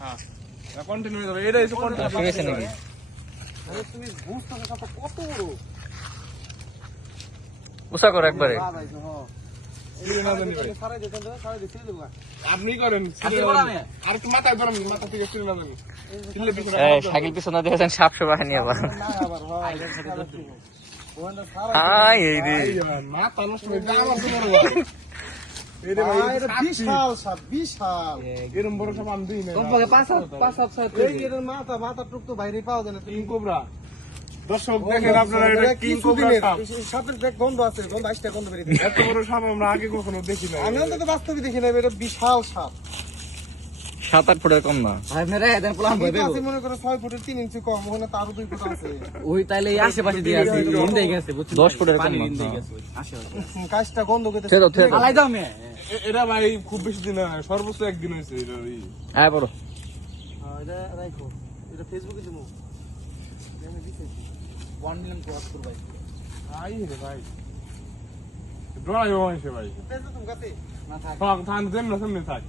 হ্যাঁ কন্টিনিউ হবে এটা এসে কন্টিনিউ ঠিক আছে নাকি আরে তুমি বুঝতে না কত বড় উষা করো একবারে আপনি করেন আর একটু মাথায় ধরেন মাথা থেকে ছিঁড়ে না জানি সাইকেল পিছনে দেখেছেন সাপশো বাহিনী আবার হাই এই রে মাথা নষ্ট হয়ে যায় আমার তো বড় ভাই এটা ভাই এটা বিশাল সাপ বিশাল এরকম বড় সাপ আমি দিই না তোমাকে পাঁচ সাত এই এর মাথা টুক তো বাইরে পাওয়া যায় না কিং কোবরা দর্শক দেখেন আপনারা এটা কিং কোবরা সাপ সাপের দেখ গন্ধ আছে গন্ধ আসতে গন্ধ বেরিয়ে এত বড় সাপ আমরা আগে কখনো দেখি না আমি অন্তত বাস্তবে দেখি না এটা বিশাল সাপ 7-8 ফুটের কম না আমি তো আছে মনে করো 6 ফুটের 3 ইঞ্চি কম ওখানে তারও 2 ফুট আছে ওই তাইলে এই আশেপাশে দিয়ে আছে ইন্ডে গেছে 10 ফুটের কম না কাজটা গন্ধ করতে আলাই দাও মে এটা ভাই খুব বেশি দিন হয় সর্বোচ্চ একদিন হয়েছে এটা হ্যাঁ বড় এটা রাখো এটা ফেসবুকে দিমু আমি দিছি 1 মিলিয়ন ক্রস করব ভাই আই রে ভাই ডরাই হইছে ভাই পেছে তুমি কাতে না থাক থাক দেন না সামনে থাক